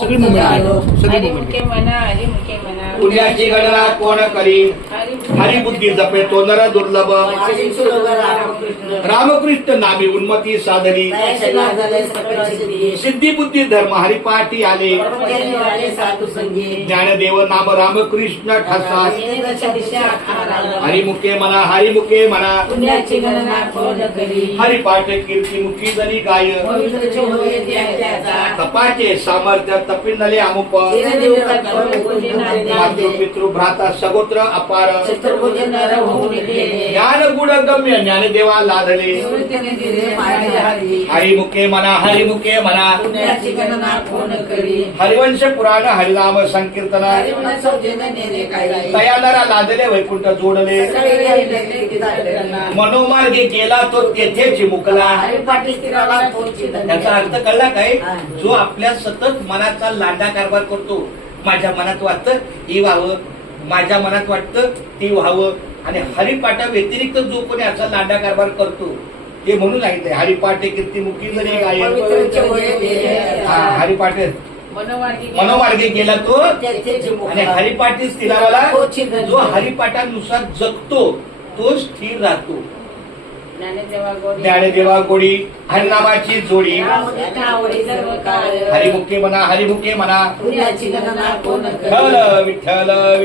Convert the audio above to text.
सगळी मुंबई सगळी मुंबई म्हणा कोण करी हरिबुद्धी जपे तो नर दुर्लभ। रामकृष्ण नामी उन्मती साधली सिद्धी बुद्धी धर्म हरिपाठी आले। ज्ञानदेव नाम रामकृष्ण ठसा हरिमुखे म्हणा हरिमुखे म्हणा हरिपाठ कीर्ती मुखी जरी गाय। तपाचे सामर्थ्य तपिनले अमुप। मातृ पितृ भ्राता सगोत्र अपार। ज्ञान गुण गम्य ज्ञानदेवा लादले हरिमुखे म्हणा हरिमुखे म्हणा हरिवंश पुराण हरिनाम संकीर्तन. तयानरा लादले वैकुंठ जोडले. मनोमार्गे गेला तो तेथेच मुकला. त्याचा अर्थ कळला काय? जो आपल्या सतत मनाचा लांडा कारभार करतो माझ्या मनात वाटतं हे व्हावं माझ्या मनात वाटतं ते व्हावं. आणि हरिपाठा व्यतिरिक्त जो कोणी असा लांडा कारभार करतो ते म्हणून सांगितलंय. हरिपाठे कीर्तिमुखी जरी हा, हरिपाठे मनोमार्गे गेला. तो. आणि हरिपाठी स्थिरावाला जो हरिपाठानुसार जगतो तो स्थिर राहतो. ज्ञानदेवा गोडी. हरिनामाची जोडी. हरिमुखे म्हणा हरिमुखे म्हणा विठ्ठल